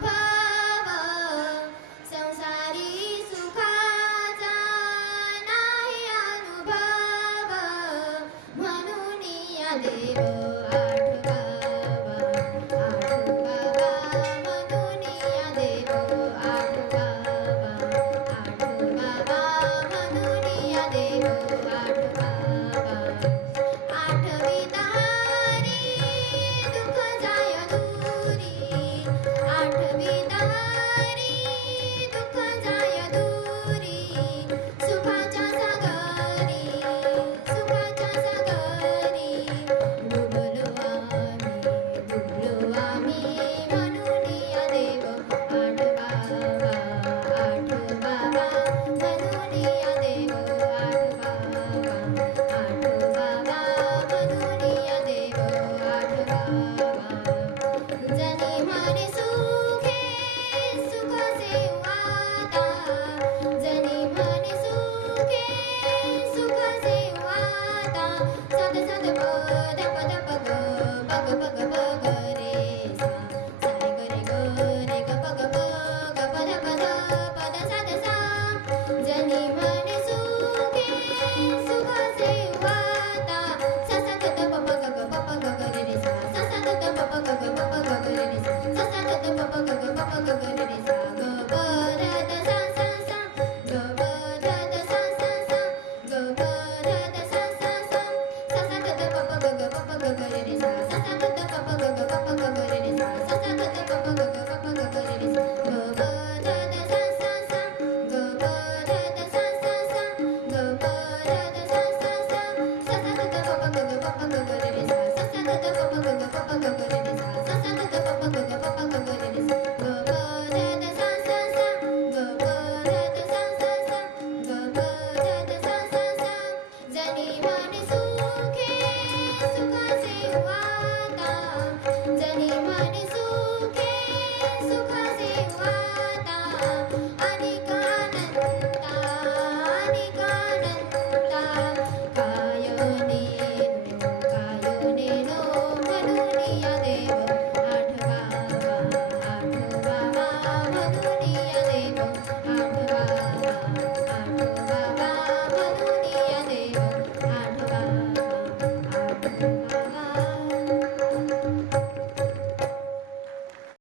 Bye. haciendo